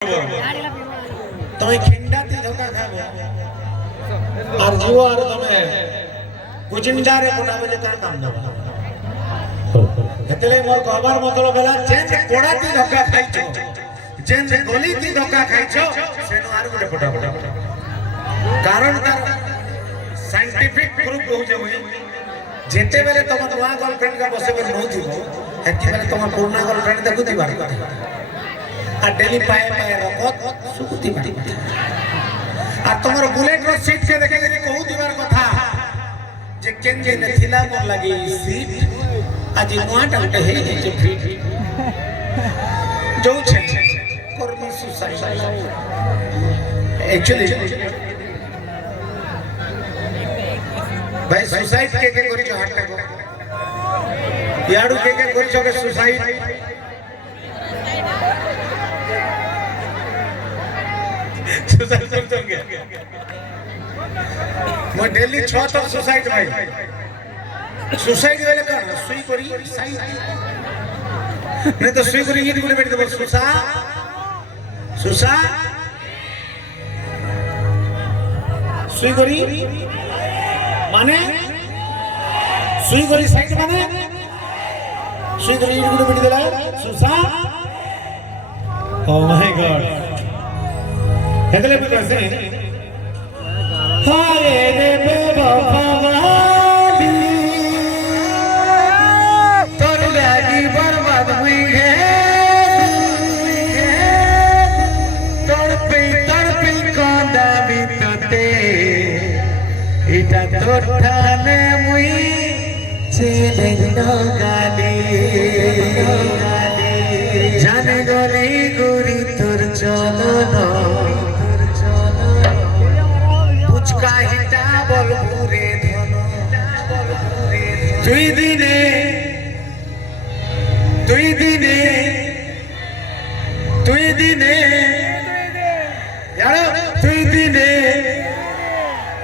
તમે ખીંડાથી ધોકા ખાવો আর જીવાર તમે કુચિંડારે બનાવે છે કામ દવા એટલે મોર કબર મતલબ બેલા જે કોડાથી ધોકા ખાઈ છો જે ગોલીથી ધોકા ખાઈ છો સેનો આર ગુડે ફટાફટ કારણ તાર સાયન્ટિફિક પ્રૂફ કહું છે જેતે બેલે તમ નવા ગર્લફ્રેન્ડ કા બસે બર નો થીબો હેતી બેલે તમ પુરના ગર્લફ્રેન્ડ તા ગુતી વાર আর ডেলি পায়ে পায়ে রকত সুকুতি বাড়ি আর তোমার বুলেট র সিট কে দেখে দেখে কহু দিবার কথা যে কেনকে নথিলা মোর লাগি সিট আজি নোয়াটা উঠে হে যে ফিট जो છે কর্মী সুসাইড एक्चुअली भाई सुसाइड के करिছো हाटटा को याडू के करिছো के सुसाइड सुसाइड कर गया मैं दिल्ली 6 तक सुसाइड भाई सुसाइड वाले का सुई करी साइड नहीं तो सुई करी हिट गुडे बैठ दे सुसा सुसा सुई करी माने सुई करी साइड माने सुई करी हिट गुडे बैठ देला सुसा ओ माय गॉड हेतले में कैसे हाय रे बेवफावाली तोर लागी बर्बाद हुई है तड़पी कांदा बितते इटा तोठाने मुई चले न गाली जाने गली गुरी तोर चलो न তুই দিনে यारो তুই দিনে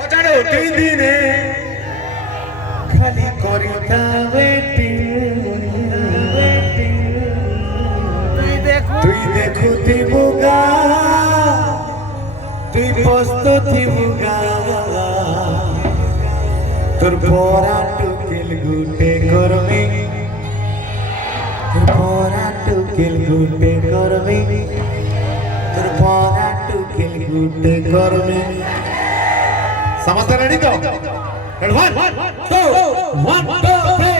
ওটাড়ো তুই দিনে খালি করিতা ওয়েটিং তুই দেখো থিবুগা তুই পস্ত থিবুগা তোর পরা টুকেল গুটে করবি তোর পরা টুকেল গুটে করবি তোর পরা টুকেল গুটে করবি समझते रेडी तो 1 2 1 2